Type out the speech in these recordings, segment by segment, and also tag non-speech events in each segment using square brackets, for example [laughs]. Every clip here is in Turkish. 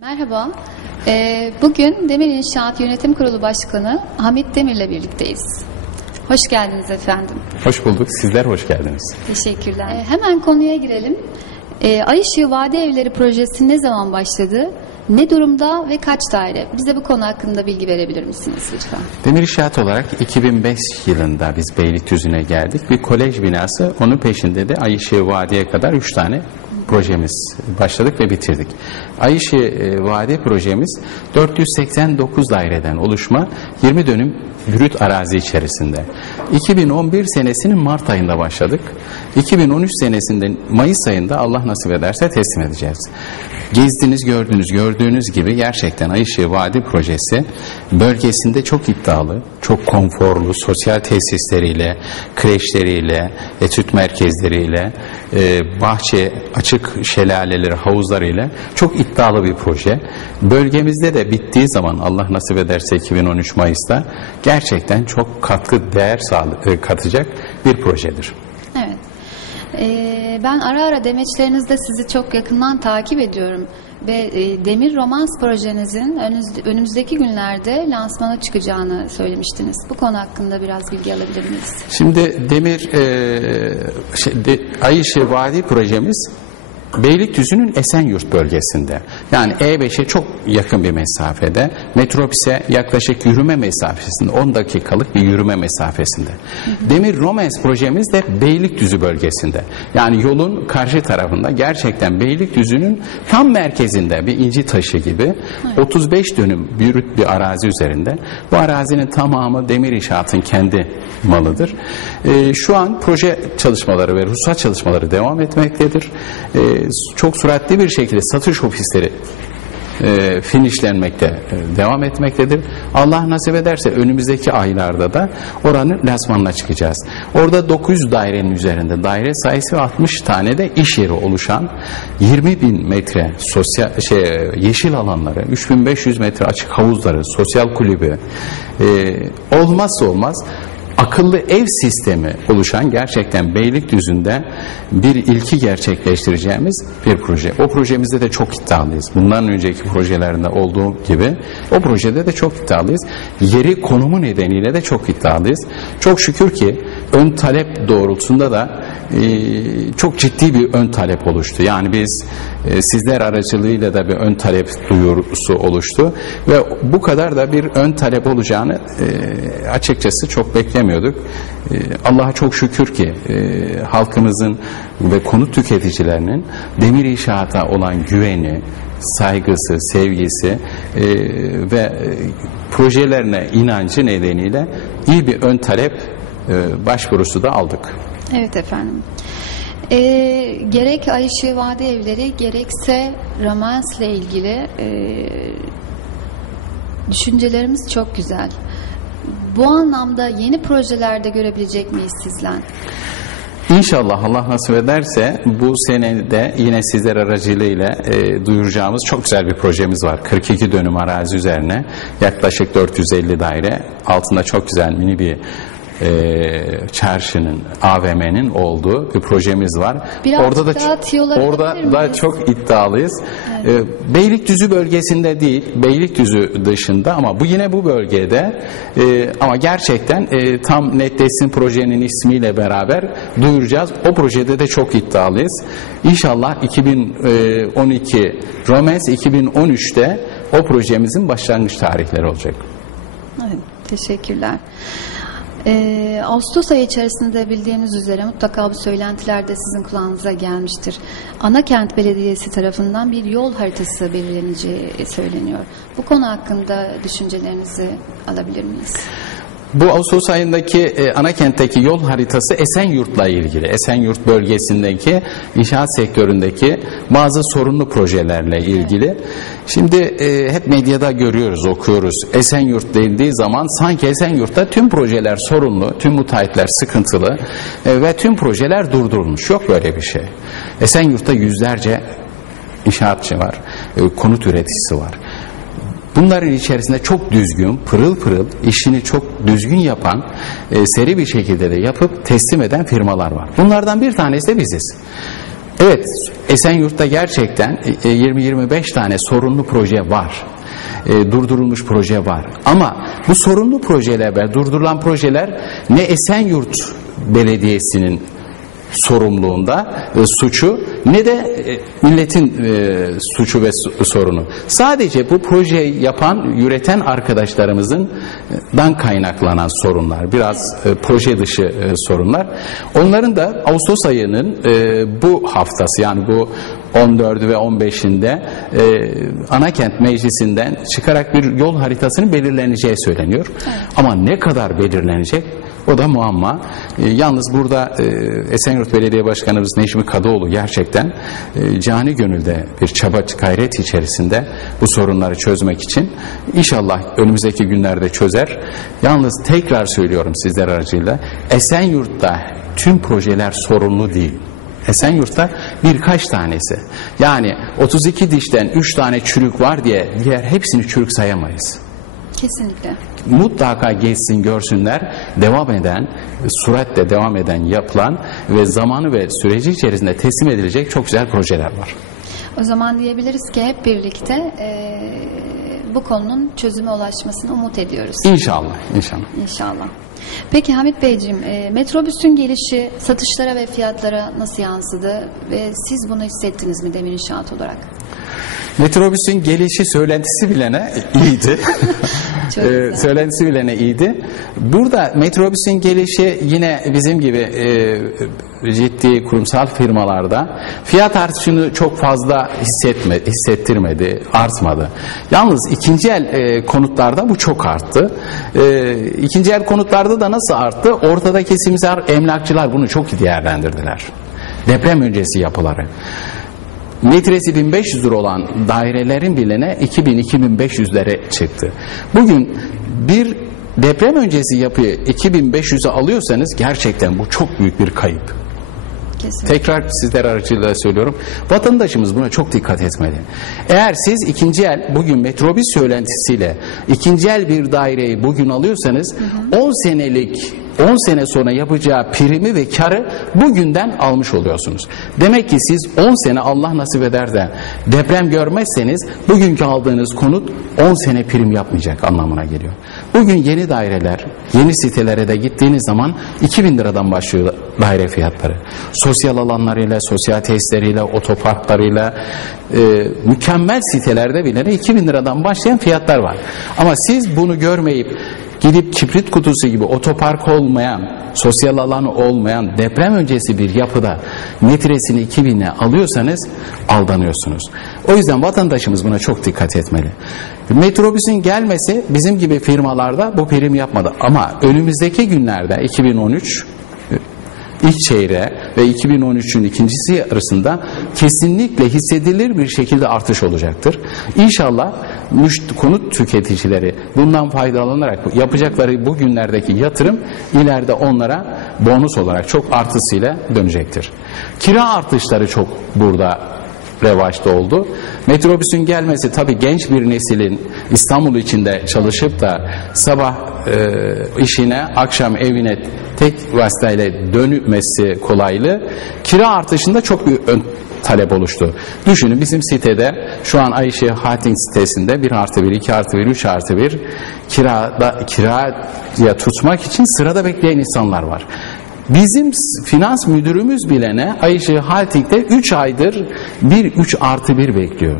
Merhaba. Ee, bugün Demir İnşaat Yönetim Kurulu Başkanı Hamit Demir'le birlikteyiz. Hoş geldiniz efendim. Hoş bulduk. Sizler hoş geldiniz. Teşekkürler. Ee, hemen konuya girelim. Ee, Ay Işığı Vade Evleri projesi ne zaman başladı? Ne durumda ve kaç daire? Bize bu konu hakkında bilgi verebilir misiniz lütfen? Demir İnşaat olarak 2005 yılında biz Beylikdüzü'ne geldik. Bir kolej binası, onun peşinde de Ayşe Vadi'ye kadar 3 tane projemiz başladık ve bitirdik. Ayşe e, Vadi projemiz 489 daireden oluşma 20 dönüm brüt arazi içerisinde. 2011 senesinin Mart ayında başladık. 2013 senesinde Mayıs ayında Allah nasip ederse teslim edeceğiz. Gezdiniz, gördünüz, gördüğünüz gibi gerçekten Ayşe Vadi projesi bölgesinde çok iddialı, çok konforlu, sosyal tesisleriyle, kreşleriyle, etüt merkezleriyle, e, bahçe, açık şelaleleri, havuzlarıyla çok iddialı bir proje. Bölgemizde de bittiği zaman Allah nasip ederse 2013 Mayıs'ta gerçekten çok katkı değer e, katacak bir projedir. Ee, ben ara ara demeçlerinizde sizi çok yakından takip ediyorum. Ve e, Demir Romans projenizin önümüz- önümüzdeki günlerde lansmana çıkacağını söylemiştiniz. Bu konu hakkında biraz bilgi alabilir miyiz? Şimdi Demir e, şey, Ayşe Vadi projemiz Beylikdüzü'nün Esenyurt bölgesinde. Yani E5'e çok yakın bir mesafede. Metropis'e yaklaşık yürüme mesafesinde 10 dakikalık bir yürüme mesafesinde. Demir Romans projemiz de Beylikdüzü bölgesinde. Yani yolun karşı tarafında gerçekten Beylikdüzü'nün tam merkezinde bir inci taşı gibi 35 dönüm büyük bir arazi üzerinde. Bu arazinin tamamı Demir İnşaat'ın kendi malıdır. Ee, şu an proje çalışmaları ve ruhsat çalışmaları devam etmektedir. Ee, çok süratli bir şekilde satış ofisleri e, finişlenmekte e, devam etmektedir. Allah nasip ederse önümüzdeki aylarda da oranın lansmanına çıkacağız. Orada 900 dairenin üzerinde daire sayısı ve 60 tane de iş yeri oluşan 20 bin metre sosyal şey yeşil alanları, 3500 metre açık havuzları, sosyal kulübü e, olmazsa olmaz akıllı ev sistemi oluşan gerçekten Beylikdüzü'nde bir ilki gerçekleştireceğimiz bir proje. O projemizde de çok iddialıyız. Bundan önceki projelerinde olduğu gibi o projede de çok iddialıyız. Yeri konumu nedeniyle de çok iddialıyız. Çok şükür ki ön talep doğrultusunda da e, çok ciddi bir ön talep oluştu. Yani biz e, sizler aracılığıyla da bir ön talep duyurusu oluştu ve bu kadar da bir ön talep olacağını e, açıkçası çok beklemiyorduk. E, Allah'a çok şükür ki e, halkımızın ve konut tüketicilerinin demir inşaata olan güveni, saygısı, sevgisi e, ve e, projelerine inancı nedeniyle iyi bir ön talep e, başvurusu da aldık. Evet efendim. Ee, gerek Ayşe Vade Evleri gerekse Romans ile ilgili e, düşüncelerimiz çok güzel. Bu anlamda yeni projelerde görebilecek miyiz sizden? İnşallah Allah nasip ederse bu senede yine sizler aracılığıyla e, duyuracağımız çok güzel bir projemiz var. 42 dönüm arazi üzerine yaklaşık 450 daire altında çok güzel mini bir e, çarşının AVM'nin olduğu bir projemiz var. Biraz orada da orada da çok iddialıyız. E, Beylikdüzü bölgesinde değil, Beylikdüzü dışında ama bu yine bu bölgede e, ama gerçekten e, tam netleşsin projenin ismiyle beraber duyuracağız. O projede de çok iddialıyız. İnşallah 2012 Romans 2013'te o projemizin başlangıç tarihleri olacak. Evet, teşekkürler. Ee, Ağustos ayı içerisinde bildiğiniz üzere mutlaka bu söylentiler de sizin kulağınıza gelmiştir. Anakent Belediyesi tarafından bir yol haritası belirleneceği söyleniyor. Bu konu hakkında düşüncelerinizi alabilir miyiz? Bu Ağustos ayındaki e, ana kentteki yol haritası Esenyurt'la ilgili. Esenyurt bölgesindeki inşaat sektöründeki bazı sorunlu projelerle ilgili. Şimdi e, hep medyada görüyoruz, okuyoruz. Esenyurt denildiği zaman sanki Esenyurt'ta tüm projeler sorunlu, tüm müteahhitler sıkıntılı e, ve tüm projeler durdurulmuş. Yok böyle bir şey. Esenyurt'ta yüzlerce inşaatçı var, e, konut üreticisi var. Bunların içerisinde çok düzgün, pırıl pırıl, işini çok düzgün yapan, e, seri bir şekilde de yapıp teslim eden firmalar var. Bunlardan bir tanesi de biziz. Evet, Esenyurt'ta gerçekten e, 20-25 tane sorunlu proje var. E, durdurulmuş proje var. Ama bu sorunlu projeler durdurulan projeler ne Esenyurt Belediyesi'nin sorumluluğunda e, suçu ne de e, milletin e, suçu ve sorunu. Sadece bu projeyi yapan, üreten arkadaşlarımızın e, dan kaynaklanan sorunlar. Biraz e, proje dışı e, sorunlar. Onların da Ağustos ayının e, bu haftası yani bu 14'ü ve 15'inde e, Anakent Meclisi'nden çıkarak bir yol haritasının belirleneceği söyleniyor. Ama ne kadar belirlenecek? O da muamma. E, yalnız burada e, Esenyurt Belediye Başkanımız Necmi Kadıoğlu gerçekten e, cani gönülde bir çaba gayret içerisinde bu sorunları çözmek için inşallah önümüzdeki günlerde çözer. Yalnız tekrar söylüyorum sizler aracıyla Esenyurt'ta tüm projeler sorunlu değil. Esenyurt'ta birkaç tanesi. Yani 32 dişten 3 tane çürük var diye diğer hepsini çürük sayamayız Kesinlikle. mutlaka geçsin görsünler devam eden süratle devam eden yapılan ve zamanı ve süreci içerisinde teslim edilecek çok güzel projeler var. O zaman diyebiliriz ki hep birlikte e, bu konunun çözüme ulaşmasını umut ediyoruz. İnşallah, inşallah. İnşallah. Peki Hamit Beyciğim, e, metrobüsün gelişi satışlara ve fiyatlara nasıl yansıdı ve siz bunu hissettiniz mi demir inşaat olarak? Metrobüsün gelişi söylentisi bilene iyiydi. [laughs] Güzel. söylentisi bilene iyiydi. Burada metrobüsün gelişi yine bizim gibi e, ciddi kurumsal firmalarda fiyat artışını çok fazla hissetme, hissettirmedi, artmadı. Yalnız ikinci el e, konutlarda bu çok arttı. E, ikinci el konutlarda da nasıl arttı? Ortada kesimler, emlakçılar bunu çok iyi değerlendirdiler. Deprem öncesi yapıları metresi 1500 lira olan dairelerin bilene 2000-2500'lere çıktı. Bugün bir deprem öncesi yapıyı 2500'e alıyorsanız gerçekten bu çok büyük bir kayıp. Kesinlikle. Tekrar sizler aracılığıyla söylüyorum. Vatandaşımız buna çok dikkat etmeli. Eğer siz ikinci el bugün metrobüs söylentisiyle ikinci el bir daireyi bugün alıyorsanız 10 senelik 10 sene sonra yapacağı primi ve karı bugünden almış oluyorsunuz. Demek ki siz 10 sene Allah nasip eder de deprem görmezseniz bugünkü aldığınız konut 10 sene prim yapmayacak anlamına geliyor. Bugün yeni daireler, yeni sitelere de gittiğiniz zaman 2000 liradan başlıyor daire fiyatları. Sosyal alanlarıyla, sosyal tesisleriyle, otoparklarıyla e, mükemmel sitelerde bile 2000 liradan başlayan fiyatlar var. Ama siz bunu görmeyip gidip kibrit kutusu gibi otopark olmayan, sosyal alanı olmayan deprem öncesi bir yapıda metresini 2000'e alıyorsanız aldanıyorsunuz. O yüzden vatandaşımız buna çok dikkat etmeli. Metrobüsün gelmesi bizim gibi firmalarda bu prim yapmadı. Ama önümüzdeki günlerde 2013 ilk çeyreğe ve 2013'ün ikincisi arasında kesinlikle hissedilir bir şekilde artış olacaktır. İnşallah müşt- konut tüketicileri bundan faydalanarak yapacakları bu günlerdeki yatırım ileride onlara bonus olarak çok artısıyla dönecektir. Kira artışları çok burada revaçta oldu. Metrobüsün gelmesi tabii genç bir neslin İstanbul içinde çalışıp da sabah e, işine, akşam evine tek vasıtayla dönmesi kolaylığı kira artışında çok büyük ön talep oluştu. Düşünün bizim sitede şu an Ayşe Hating sitesinde 1 artı 1, 2 artı 1, 3 artı 1 kirada, kiraya tutmak için sırada bekleyen insanlar var. Bizim finans müdürümüz bile ne? Ayşe Halting'de 3 aydır bir 3 artı 1 bekliyor.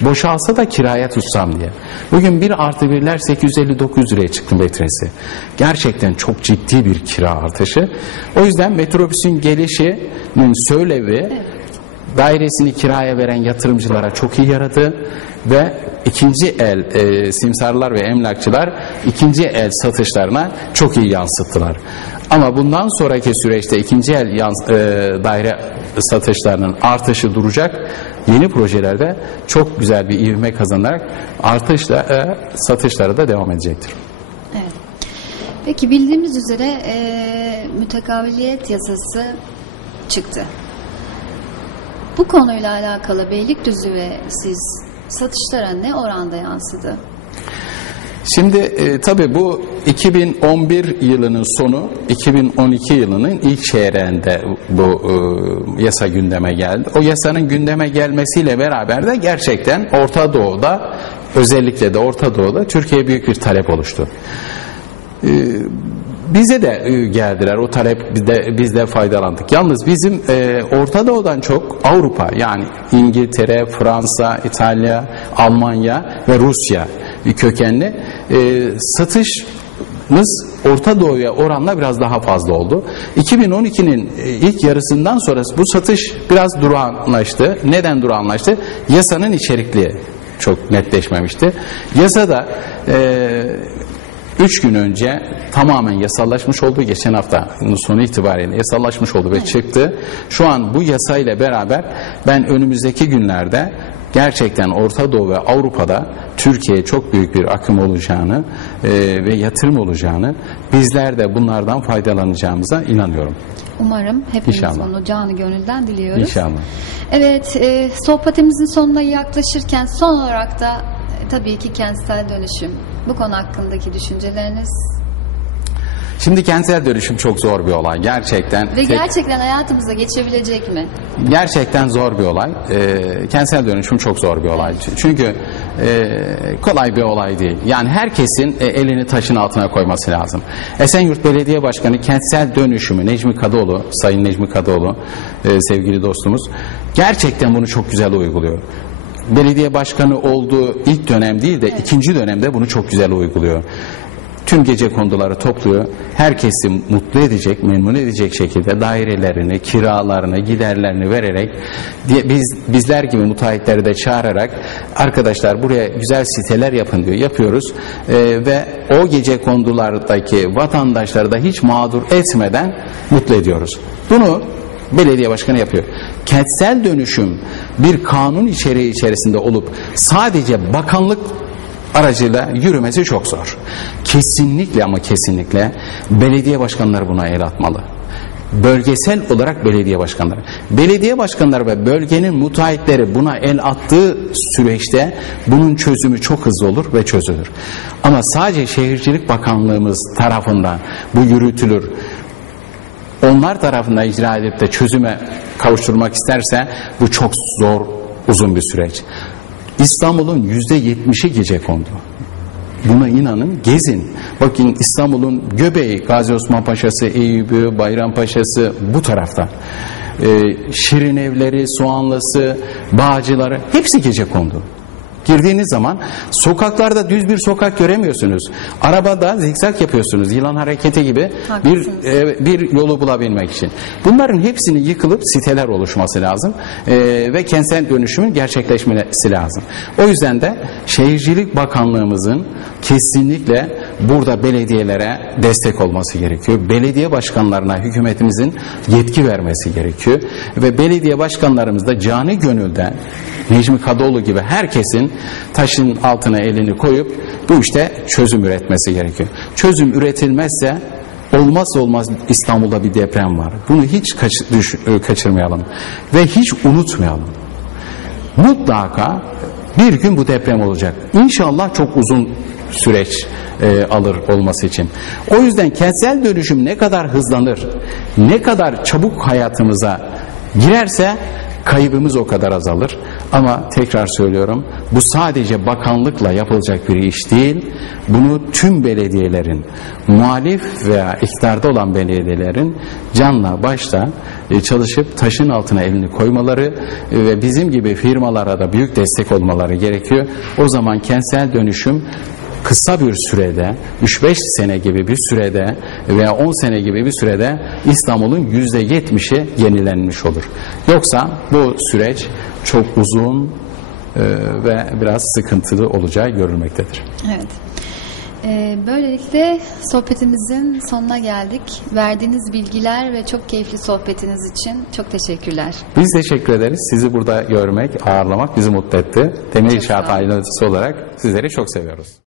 Boşalsa da kiraya tutsam diye. Bugün 1 artı 1'ler 850-900 liraya çıktı metresi. Gerçekten çok ciddi bir kira artışı. O yüzden metrobüsün gelişinin söylevi dairesini kiraya veren yatırımcılara çok iyi yaradı ve ikinci el e, simsarlar ve emlakçılar ikinci el satışlarına çok iyi yansıttılar. Ama bundan sonraki süreçte ikinci el yans- e, daire satışlarının artışı duracak. Yeni projelerde çok güzel bir ivme kazanarak artışla e, satışlara da devam edecektir. Evet. Peki bildiğimiz üzere e, mütekabiliyet yasası çıktı. Bu konuyla alakalı Beylikdüzü ve siz satışlara ne oranda yansıdı? Şimdi e, tabii bu 2011 yılının sonu 2012 yılının ilk çeyreğinde bu e, yasa gündeme geldi. O yasanın gündeme gelmesiyle beraber de gerçekten Orta Doğu'da özellikle de Orta Doğu'da Türkiye'ye büyük bir talep oluştu. E, bize de e, geldiler o talep biz de, biz de faydalandık. Yalnız bizim e, Orta Doğu'dan çok Avrupa yani İngiltere, Fransa, İtalya, Almanya ve Rusya kökenli e, satışımız Orta Doğu'ya oranla biraz daha fazla oldu. 2012'nin e, ilk yarısından sonra bu satış biraz durağanlaştı. Neden durağanlaştı? Yasanın içerikliği çok netleşmemişti. Yasada e, 3 gün önce tamamen yasallaşmış oldu. Geçen hafta sonu itibariyle yasallaşmış oldu ve çıktı. Şu an bu yasayla beraber ben önümüzdeki günlerde gerçekten Orta Doğu ve Avrupa'da Türkiye'ye çok büyük bir akım olacağını e, ve yatırım olacağını bizler de bunlardan faydalanacağımıza inanıyorum. Umarım hepimiz İnşallah. onu canı gönülden diliyoruz. İnşallah. Evet, e, sohbetimizin sonuna yaklaşırken son olarak da e, tabii ki kentsel dönüşüm. Bu konu hakkındaki düşünceleriniz Şimdi kentsel dönüşüm çok zor bir olay. Gerçekten ve tek- gerçekten hayatımıza geçebilecek mi? Gerçekten zor bir olay. Ee, kentsel dönüşüm çok zor bir olay. Çünkü e, kolay bir olay değil. Yani herkesin e, elini taşın altına koyması lazım. Esenyurt Belediye Başkanı kentsel dönüşümü Necmi Kadıoğlu, Sayın Necmi Kadıoğlu e, sevgili dostumuz gerçekten bunu çok güzel uyguluyor. Belediye başkanı olduğu ilk dönem değil de ikinci dönemde bunu çok güzel uyguluyor tüm gece konduları topluyor. Herkesi mutlu edecek, memnun edecek şekilde dairelerini, kiralarını, giderlerini vererek biz bizler gibi müteahhitleri de çağırarak arkadaşlar buraya güzel siteler yapın diyor. Yapıyoruz Ee, ve o gece kondulardaki vatandaşları da hiç mağdur etmeden mutlu ediyoruz. Bunu belediye başkanı yapıyor. Kentsel dönüşüm bir kanun içeriği içerisinde olup sadece bakanlık aracıyla yürümesi çok zor. Kesinlikle ama kesinlikle belediye başkanları buna el atmalı. Bölgesel olarak belediye başkanları. Belediye başkanları ve bölgenin müteahhitleri buna el attığı süreçte bunun çözümü çok hızlı olur ve çözülür. Ama sadece Şehircilik Bakanlığımız tarafından bu yürütülür onlar tarafından icra edip de çözüme kavuşturmak isterse bu çok zor uzun bir süreç. İstanbul'un yüzde yetmişi gece kondu. Buna inanın gezin. Bakın İstanbul'un göbeği Gazi Osman Paşa'sı, Eyüp'ü, Bayrampaşa'sı bu tarafta. Ee, Şirin evleri, Soğanlısı, Bağcıları hepsi gece kondu. Girdiğiniz zaman sokaklarda düz bir sokak göremiyorsunuz. Arabada zikzak yapıyorsunuz. Yılan hareketi gibi bir e, bir yolu bulabilmek için. Bunların hepsinin yıkılıp siteler oluşması lazım E, ve kentsel dönüşümün gerçekleşmesi lazım. O yüzden de Şehircilik Bakanlığımızın kesinlikle burada belediyelere destek olması gerekiyor. Belediye başkanlarına hükümetimizin yetki vermesi gerekiyor ve belediye başkanlarımız da cani gönülden Necmi Kadıoğlu gibi herkesin taşın altına elini koyup bu işte çözüm üretmesi gerekiyor. Çözüm üretilmezse olmazsa olmaz İstanbul'da bir deprem var. Bunu hiç kaç- düş- e, kaçırmayalım ve hiç unutmayalım. Mutlaka bir gün bu deprem olacak. İnşallah çok uzun süreç e, alır olması için. O yüzden kentsel dönüşüm ne kadar hızlanır, ne kadar çabuk hayatımıza girerse kaybımız o kadar azalır. Ama tekrar söylüyorum bu sadece bakanlıkla yapılacak bir iş değil. Bunu tüm belediyelerin, muhalif veya iktidarda olan belediyelerin canla başla e, çalışıp taşın altına elini koymaları e, ve bizim gibi firmalara da büyük destek olmaları gerekiyor. O zaman kentsel dönüşüm kısa bir sürede 3-5 sene gibi bir sürede veya 10 sene gibi bir sürede İstanbul'un %70'i yenilenmiş olur. Yoksa bu süreç çok uzun e, ve biraz sıkıntılı olacağı görülmektedir. Evet. Ee, böylelikle sohbetimizin sonuna geldik. Verdiğiniz bilgiler ve çok keyifli sohbetiniz için çok teşekkürler. Biz teşekkür ederiz. Sizi burada görmek, ağırlamak bizi mutlu etti. Demir Çok İnşaat ailesi olarak sizleri çok seviyoruz.